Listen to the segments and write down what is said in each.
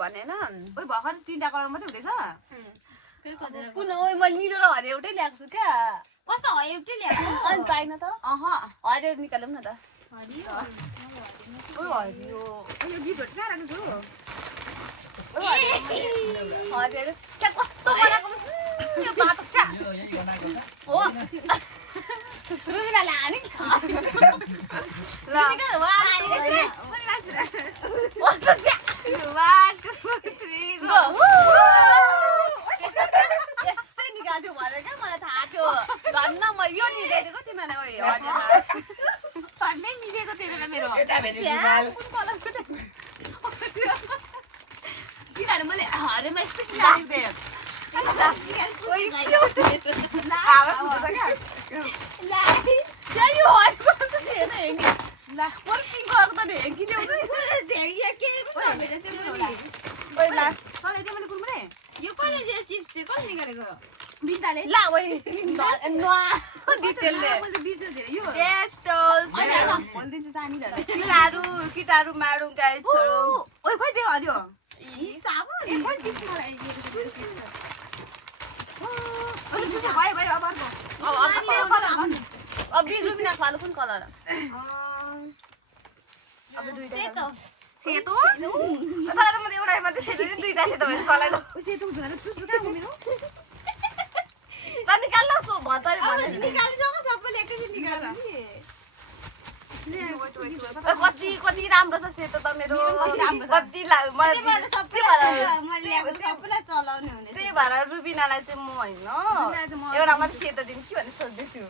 भनेन ओइ भर्खर 3टा कलर मात्रै हुँदैछ कुन ओइ म निलो र हरियो एउटै ल्याएको छु क्या कस्तो हो एउटै ल्याएको अनि पाइन त हरियो निकालौँ न त हरियो ओइ हरियो यो गिफ्टहरु कहाँ राख्छु हरियो क्या कस्तो बनाएको यो बाटो छ हो रुबिनाले हानि ल यस्तै निकाल्थ्यो भनेर क्या मलाई थाहा थियो धन्न म यो निकालिदिएको तिमीलाई भन्नै मिलेको थियो र मेरो किनभने मैले हरेमा यस्तो निकालेको बिन्ताले ला ओइ डिटेलले किटारु मारौँ गाई छोडौँ ओइ खोइ तेरो हरियो अब रुबिना खालु कुन कलर अब दुईटा सेतो तर मैले एउटा मात्रै सेतो दुईटा सेतो भएर कलर निकाल्न सो भतरे कति राम्रो छ सेतो त मेरो कति त्यही भएर रुबिनालाई चाहिँ म होइन एउटा मात्रै सेतो दिनु के भन्ने सोच्दैछु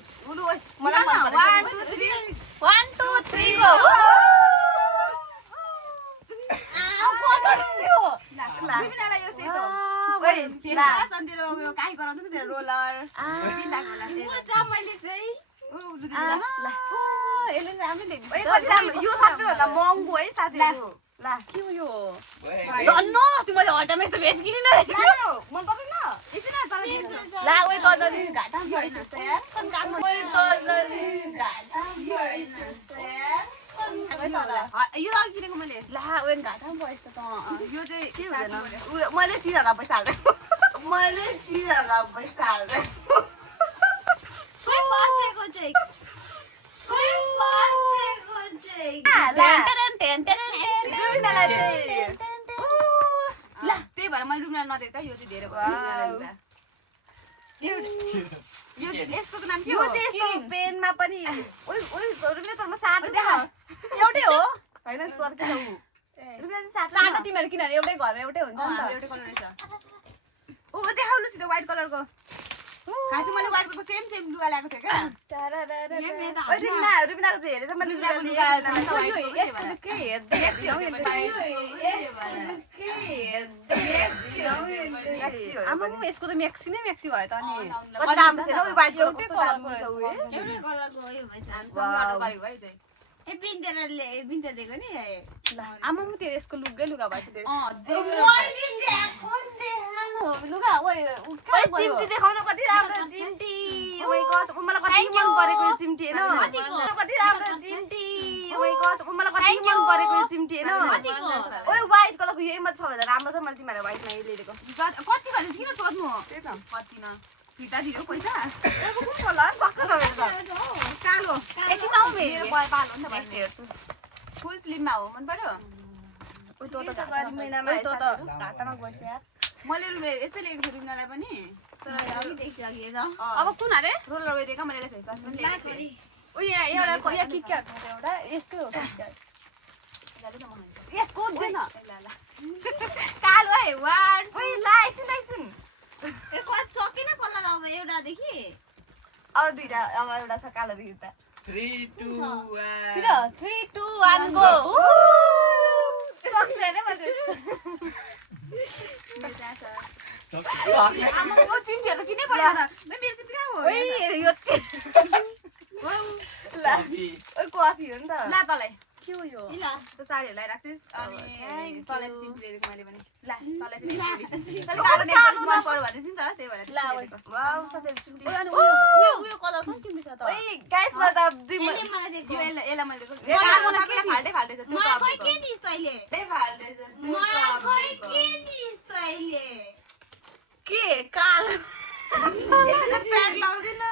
यो सबैभन्दा महँगो है साथीहरु ला के हो यो धन्न तिमीले हटामा यस्तो भेस्ट किनिन मन पर्दैन ला ओइ कदली घाटा भएन यार सन काम ओइ कदली घाटा भएन यार यो लागि किनेको मैले ला ओइ घाटा भएछ त यो चाहिँ के हुँदैन मैले 3000 पैसा हाल्दै मैले 3000 पैसा हाल्दै त्यही भएर मैले रुमलाई नदेख्दा यो चाहिँ धेरै यो यस्तो नाम के हो यस्तो पेनमा पनि ओइ ओइ रुमले त म साटो एउटै हो हैन स्वर्ग छ उ रुमले चाहिँ साटो तिमीहरु किन एउटै घरमा एउटै हुन्छ नि त एउटै कलर रहेछ ओ देखाउ लु सिधै व्हाइट कलरको खासै मैले व्हाइट कलरको सेम लुगा ल्याएको थिएँ क्या ओइ रुबिनाको चाहिँ हेरेछ मैले लुगा आमा यसको त म्याक्सी नै म्याक्सी भयो त अनि कति राम्रो थियो ओइ व्हाइट एउटै कलरको रहेछ आमा म त्यो यसको लुगै लुगा भएछ लुगा ओइ चिम्टी देखाउन कति राम्रो चिम्टी ओ माय गॉड मलाई कति मन परेको यो चिम्टी हैन कति राम्रो चिम्टी ओ माय गॉड मलाई कति मन परेको यो चिम्टी हैन ओइ व्हाइट कलरको यो एमा छ भने राम्रो छ मैले तिमीहरुलाई व्हाइटमा यही ल्याएको कति भने किन सोध्नु त्यही त कति न फिर्ता दियो पैसा एको कुन कलर सक्क त कालो एकछिन आऊ मेरो पालो नि त हेर्छु फुल स्लिममा हो मन पर्यो ओइ त गरी महिनामा त घाटामा गएछ यार मैले यस्तै लेखेको छु रुबिनालाई पनि अब कुन अरे रोलर वे देखा मैले फेस वास पनि लेखेको थिएँ ओ यहाँ किटक्याट एउटा यसकै हो किटक्याट यसको देन कालो है वान ओइ लाइसन ए कति सकिन कलर अब एउटादेखि अब दुईटा अब एउटा छ कालो देखि त 3 2 1 3 2 1 गो सक्दैन मैले आमा म चिम्टीहरु किनै पर्यो त मेरो चिम्टी कहाँ हो यो ओइ कफी हो नि त ला तलाई के हो यो ल त्यो साडीहरू लगाइराख्छिस् अनि thank तलै you. चिम्टी ल्याइदिएको मैले पनि ल तलै ल। चाहिँ कालो नेकलेस मन पर्यो भने चाहिँ नि त त्यही भएर ल, ल्याइदिएको वाउ साथीहरु चिम्टी ओइ अनि उयो कलर पनि तिम्रो छ त ओइ गाइस मलाई त दुई यसले मलाई दिएको यो यसलाई मैले दिएको मलाई मलाई किन फाल्टै छ त्यो मलाई खोइ टपको के दिइस् तैँले त्यही फाल्टै छ त्यो मलाई खोइ टपको के दिइस् तैँले के कालो प्यान्ट लाउँदिन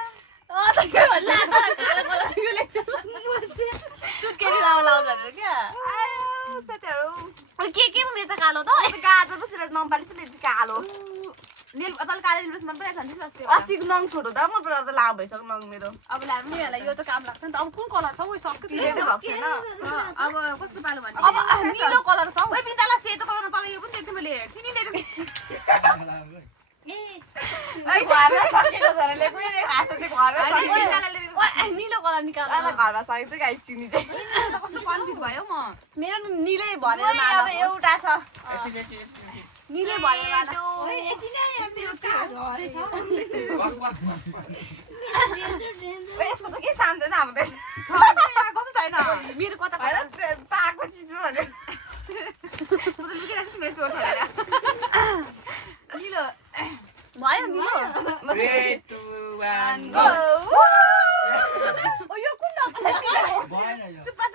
त के भन्ला कलर यो लेख्छ सुत्केरी लाउँछ अरे क्या आयो साथीहरु ओइ के मेरो त कालो त गाजर पो सिराज नम्पाली चाहिँ त्यति कालो नेल तल कालो नेल मन परेछ नि जस्तै अस्तिको नङ छोटो त मन पर्यो त लामो भइसक्यो नङ मेरो अब ल्याएर तिमीहरूलाई यो त काम लाग्छ नि त अब कुन कलर छ ओइ सक्यो तिमीले चाहिँ भएको छैन अब कस्तो पालो भन्ने अब निलो कलर छ ओइ बिन्दाला सेतो कलरमा तल यो पनि देख्थे मैले चिनिले ए ओइ घरमा सकेको छ रे लेख्नु नि खास चाहिँ घरमा सकेको बिन्दालाले ओइ निलो कलर निकाल आमा घरमा सकेको चाहिँ गाइस चिनी चाहिँ कस्तो कन्फ्युज भयो म मेरो निलै भनेर ओइ अब एउटा छ निलै भनेर लाँदा ओइ एकछिन है मेरो कालो हरे छ ओइ यसको त के शान्त न हाम्रो कस्तो छैन मेरो कता हैन पाएको चिज हो भने म त लुकिरहेको छु मेरो चोट छोडेर निलो भयो निलो 3, 2, 1 ओ ओ यो कुन नक्सा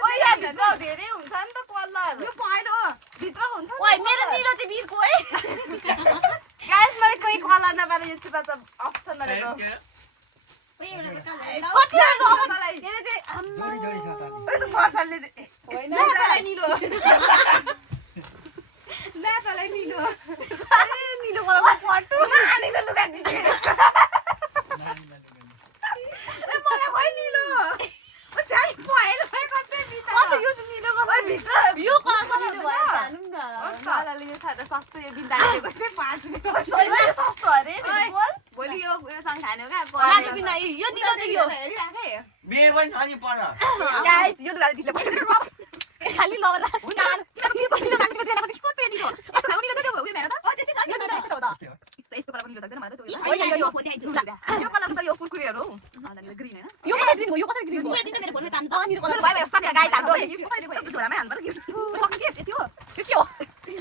ओइ यहाँ भित्र धेरै हुन्छ नि त कलर यो पहेँलो भित्र हुन्छ ओइ मेरो निलो चाहिँ बिर्को है गाइस मैले कोही कलर नपाएर यो चुपा त अप्सन गरेको ओइ एउटा त कालो कति रङ तलाई मेरो चाहिँ जोडी जोडी छ त ओइ त पर्सलले होइन तलाई निलो ला तलाई निलो निलो कलर पटु नानीको लुगा दिदिए मलाई खोइ निलो ओ चाहिँ पहेँलो भयो कस्तै बिचा यो चाहिँ निलो ओइ भित्र यो कलर पनि निलो भयो जानु न लालाले यो छ त सस्तो यो बिन्दाले दिएको चाहिँ 5 रुपैयाँ यो सस्तो अरे बोल भोलि यो सँग खाने हो क्या लाटो बिना यो निलो चाहिँ यो हेरिराखे मेरो पनि छ नि पर गाइस यो लुगा दिले पनि खाली लगा यस्तो कलर पनि लिन सक्दैन मलाई त यो यो कलर त यो कुरकुरीहरु हो ग्रीन हैन यो कसरी ग्रीन हो यो कसरी ग्रीन हो यो दिन मेरो फोनमा काम अँ निलो कलर भाइ भाइ सबै गाइस हाम्रो झोलामै हाल्नु पर्यो सक्यो के त्यो के हो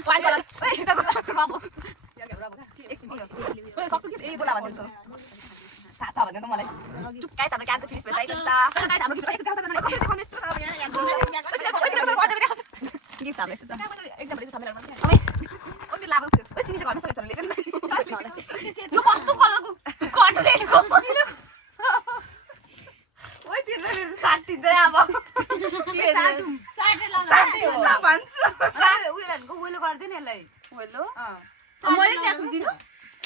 वाइट कलर ओइ सीता बाबु यार बाबु एकछिन ओइ सक्यो के ए बोला भन्नु थाहा छ भने त मलाई चुप गाइस हाम्रो काम त फिनिश भइसक्यो त गाइस हाम्रो गिफ्ट कसरी देखाउने यस्तो छ यहाँ गिफ्ट हाम्रो यस्तो छ एकदम रेडी थामेर ओइ लाबो ओइ चिनी त गर्न सकेछ ले यो कस्तो कलरको कटलेटको ओइ तिमीले साटिँदै अब के रे साटे लाउनु साटिन्छ भन्छु उयोहरूको उयो गर्दैन यसलाई हेलो अँ मैले त्यहाँ दिनु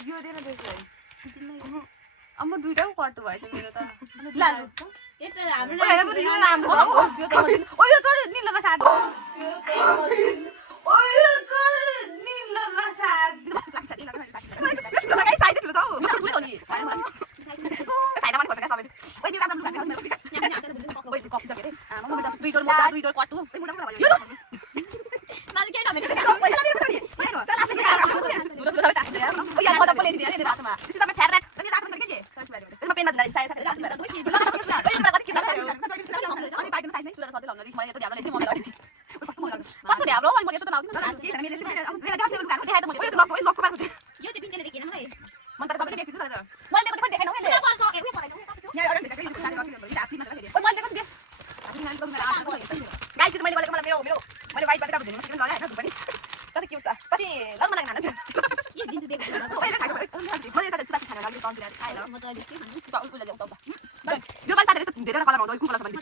यो दिएर त्यसलाई अब दुईटा कट्टु भएछ मेरो त ला यता हाम्रो ओइ हेर पनि यो राम्रो हो यो त ओ यो चोर निलोमा साट ओइ यो चोर निलोमा साट लगाइ साइज ठुलो छ हौ ठुलो नि फाइदा पनि गर्छ सबैले ओइ यो राम्रो लुगा ओइ कपी छ के रे आमा म त दुई जोर मोजा दुई जोर कट्टु यो माले के नमे यो चाहिँ पिङ्कले देखेन मलाई यो दिन्छु दिएको म त अहिले के भन्नु यो पाँच सात धेरै कलर आउँछ कुन कलर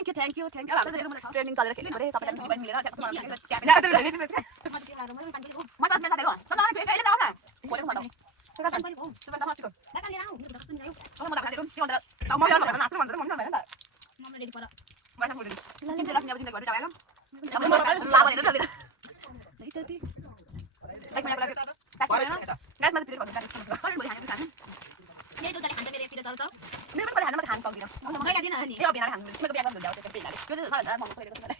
छ थ्याङ्क यू ट्रेनिङ चलेर खेलेको रे सबैजना पनि मिलेर गरेर ल नै चल्ती एक महिनाको लागि प्याक गरेर गाइसमा प्लेट भन्नु गाइस भोलि हान्नु खानु यही दुईजना खान्छ मेरोतिर जाउँछ मेरो पनि हान्न म खान सक्दिन जग्गा दिन नि ए अबिना खानु तिमीको बिहा गर्नु जाऊ त्यो पेनाले त्यो चाहिँ खाला म पहिलेको तिमीलाई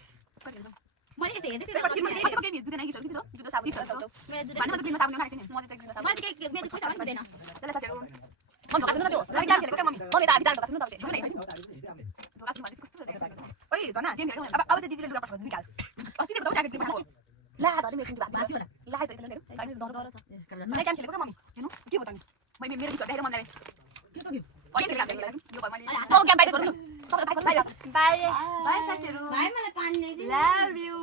मैले यस्तो हेर्दै त्यो कति मैले के जुत्ता नै किन किन जुत्ता साबुन गर्छौ भन्नु म त साबुन खाएको थिएँ म चाहिँ जुत्ता साबुन मैले के मेरो पैसा पनि दिदैन त्यसले साथीहरु म धोका दिनु त्यो हामी काम खेलेको मम्मी मैले त हामी जानु धोका दिनु त धोका दिनु कस्तो देखेको ओइ जना गेम खेलेको अब त दिदीले लुगा पठाउँछ निकाल अस्ति दिएको ज्याकेट दिएको ला धरि मेसिन दिएको ला है त यसले मेरो काइन डर डर छ मैले काम खेलेको मम्मी हेर्नु के भयो त मैले मेरो भित्र देखेर मन लाग्यो के त के यो भयो मैले ओ गेम बाइट गर्नु तपाईले बाइट गर्नु बाई बाई साथीहरु भाइ मलाई पानी ल्याइदिनु लभ यु